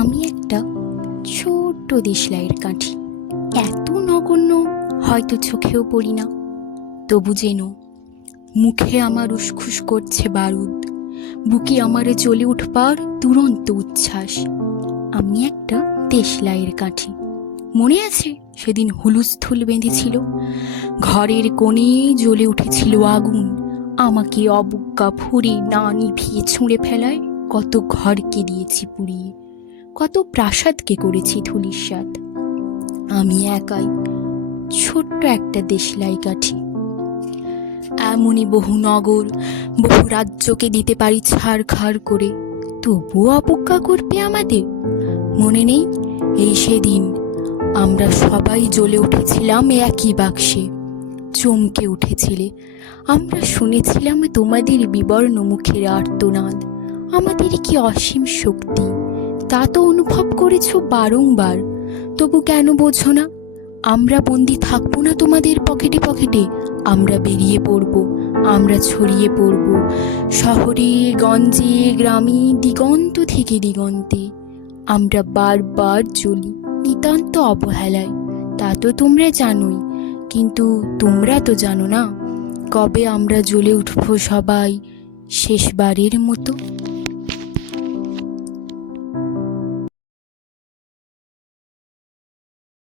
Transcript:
আমি একটা ছোট্ট দেশলাইয়ের কাঠি, এত নগণ্য হয়তো চোখেও পড়ি না। তবু যেন মুখে আমার উসখুস করছে বারুদ, বুকে আমারে জ্বলে উঠবার দুরন্ত উচ্ছ্বাস। আমি একটা দেশলাইয়ের কাঠি। মনে আছে সেদিন হুলুস্থুল বেঁধেছিল, ঘরের কোণে জ্বলে উঠেছিল আগুন। আমাকে অবজ্ঞা ভরে না নিভিয়ে ছুঁড়ে ফেলায় কত ঘরকে দিয়েছি পুড়িয়ে, কত প্রাসাদকে করেছি ধূলিসাৎ। আমি একাই ছোট্ট একটা দেশলাই কাঠি। এমনই বহু নগর, বহু রাজ্যকে দিতে পারি ছাড়খাড় করে, তবুও অবজ্ঞা করবে আমাদের। মনে নেই এই সেদিন আমরা সবাই জ্বলে উঠেছিলাম একই বাক্সে। চমকে উঠেছিলে, আমরা শুনেছিলাম তোমাদের বিবর্ণ মুখের আর্তনাদ। আমাদের কি অসীম শক্তি তা তো অনুভব করেছ বারংবার, তবু কেন বোঝো না? আমরা বন্দি থাকবো না তোমাদের পকেটে পকেটে। আমরা বেরিয়ে পড়ব, আমরা ছড়িয়ে পড়ব শহরে গঞ্জে গ্রামে, দিগন্ত থেকে দিগন্তে। আমরা বারবার জ্বলি নিতান্ত অবহেলায়, তা তো তোমরা জানোই। কিন্তু তোমরা তো জানো না কবে আমরা জ্বলে উঠবো সবাই শেষবারের মতো।